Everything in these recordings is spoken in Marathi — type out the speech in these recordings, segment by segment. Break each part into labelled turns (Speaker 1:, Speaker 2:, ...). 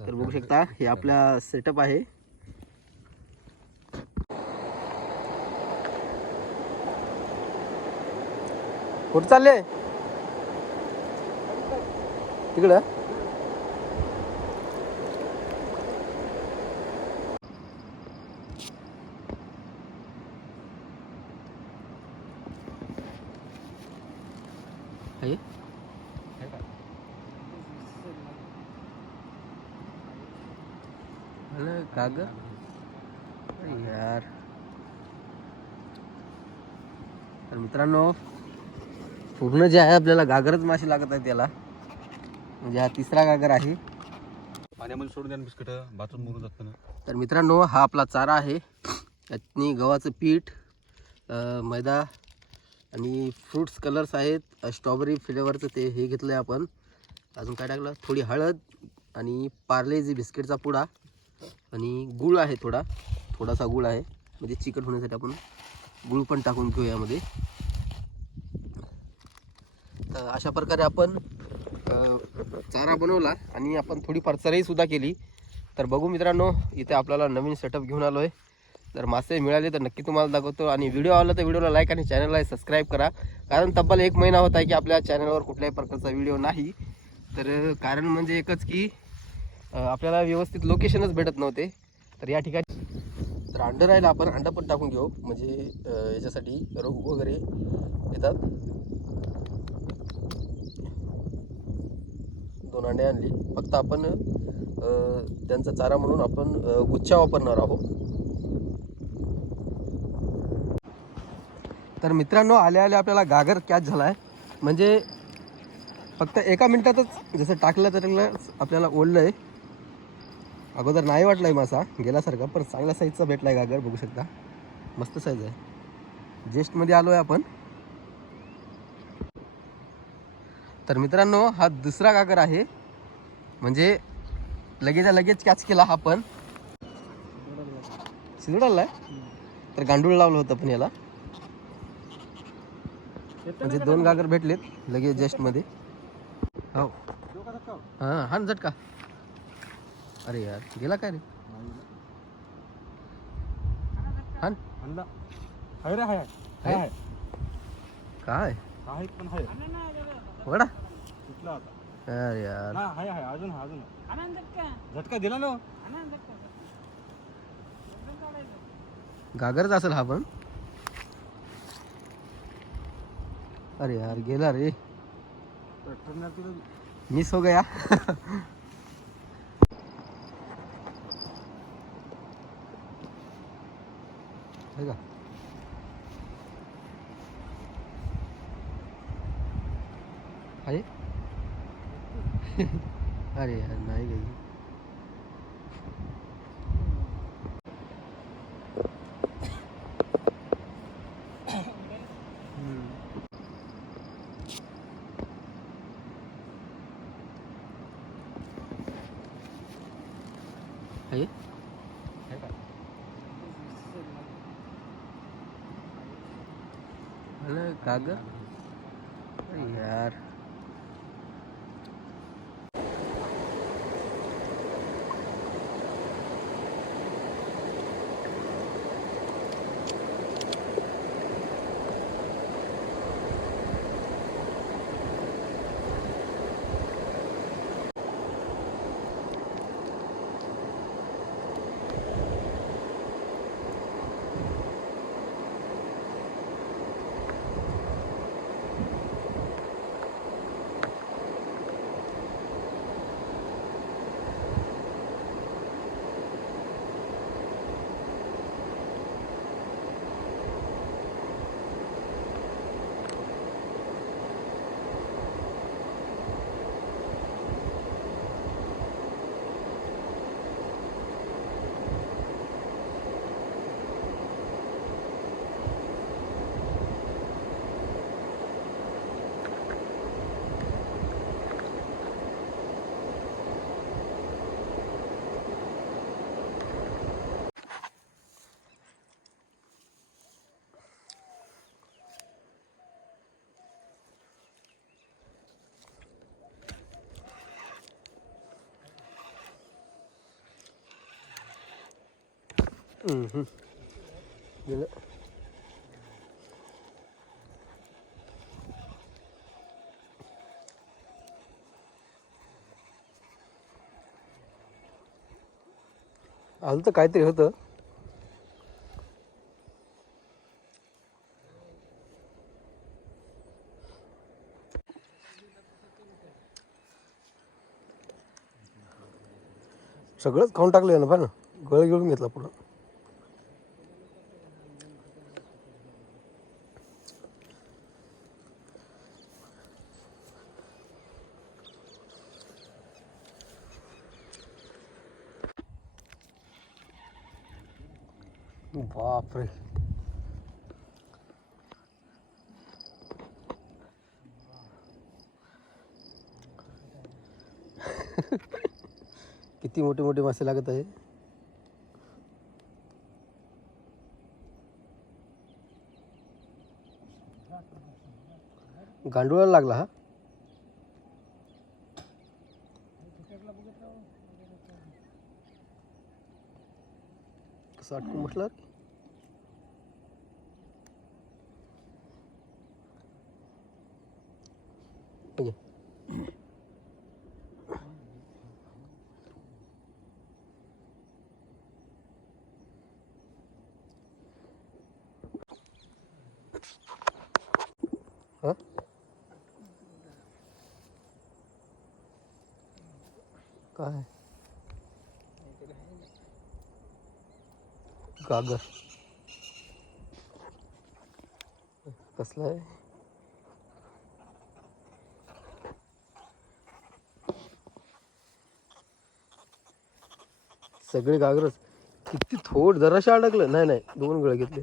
Speaker 1: तर बघू शकता हे आपला सेटअप आहे. कुठं चालले? तिकडं? आहे कागद? अरे यार. तर मित्रांनो पूर्ण जे आहे आपल्याला गागरच मासे लागत आहे त्याला म्हणजे हा तिसरा गागर आहे.
Speaker 2: पाण्यामध्ये सोडून द्या बिस्किट बाथरूम मुरून जातं ना.
Speaker 1: तर मित्रांनो हा आपला चारा आहे. त्यातनी गव्हाचं पीठ अं, मैदा आणि फ्रुट्स कलर्स आहेत. स्ट्रॉबेरी फ्लेवरचं ते हे घेतलं आहे आपण. अजून काय टाकलं? थोडी हळद आणि पार्ले जी बिस्किटचा पुडा. आणि गुळ आहे थोडा. थोडासा गुळ आहे. म्हणजे चिकट होण्यासाठी आपण गुळ पण टाकून घेऊ यामध्ये. तर अशा प्रकारे आपण चारा बनवला आणि आपण थोडीफार चराईसुद्धा केली. तर बघू मित्रांनो इथे आपल्याला नवीन सेटअप घेऊन आलो आहे जर मासे मिळाले तर नक्की तुम्हाला दाखवतो. आणि व्हिडिओ आवडला तर व्हिडिओला लाईक आणि चॅनलला सबस्क्राईब करा. कारण तब्बल एक महिना होत आहे की आपल्या चॅनलवर कुठल्याही प्रकारचा व्हिडिओ नाही. तर कारण म्हणजे एकच की आपल्याला व्यवस्थित लोकेशनच भेटत नव्हते. तर या ठिकाणी तर अंडं राहिलं आपण अंडं पण टाकून घेऊ. म्हणजे याच्यासाठी रोग वगैरे येतात. दोन अंडे आणली. फक्त आपण त्यांचा चारा म्हणून आपण गुच्छा वापरणार आहोत. तर मित्रांनो आल्या आल्या आपल्याला गागर कॅच झाला आहे म्हणजे फक्त एका मिनिटातच जसं टाकलं तर आपल्याला ओढलं आहे अगोदर नाही वाटलं आहे मासा गेल्यासारखा पण चांगल्या साईजचा भेटला आहे गागर बघू शकता. मस्त साईज आहे. जेस्टमध्ये आलो आहे आपण. तर मित्रांनो हा दुसरा गागर आहे. म्हणजे लगेच लगेच कॅच केला हा पण. शिजडाला तर गांडूळ लावलं होतं पण याला. म्हणजे दोन गागर भेटलेत लगेच जेस्टमध्ये हो. हां हा झटका. अरे यार गेला काय रे?
Speaker 2: आणला हाय रे हाय हाय. हाय
Speaker 1: काय?
Speaker 2: हाय पण हाय.
Speaker 1: वडा.
Speaker 2: कुठला आता?
Speaker 1: अरे यार.
Speaker 2: ना हाय हाय अजून हा अजून. झटका दिला ना.
Speaker 1: गागरच असेल हा पण. अरे यार गेला रे. मिस हो गया. है का आहे अरे यार नाही गई आहे अरे कागद अरे यार हम्म, हम्म. आलं तर काहीतरी होतं सगळंच खाऊन टाकलं ना पण गळ गिळून घेतला पुढं बापरे किती मोठे मोठे मासे लागत आहे? गांडुळाला लागला हा? कसं अटकून म्हटलं. ओके हा? काय? गागर कसला आहे? सगळे गागरच किती थोड जराशा अडकलं. नाही नाही दोन गळ घेतले.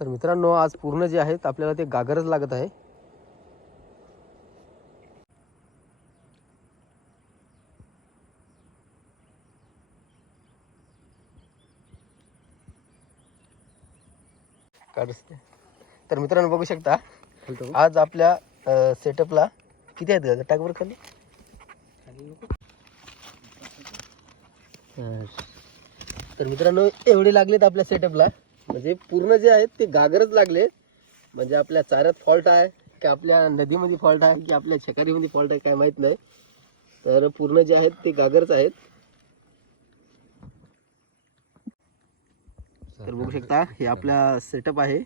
Speaker 1: तर मित्रांनो आज पूर्ण जे आहेत आपल्याला ते गागरच लागत आहे. काढूच ते. तर मित्रांनो बघू शकता आज आपल्या सेटअपला किती आहेत का टाकवर खाली? हा. तर मित्रांनो एवढे लागलेत आपल्या सेटअपला म्हणजे पूर्ण जे आहेत ते गागरच लागले म्हणजे आपल्या चाऱ्यात फॉल्ट आहे की आपल्या नदीमध्ये फॉल्ट आहे की आपल्या छकारीमध्ये फॉल्ट आहे काय माहीत नाही. तर पूर्ण जे आहेत ते गागरच आहेत. तर बघू शकता हे आपला सेटअप आहे.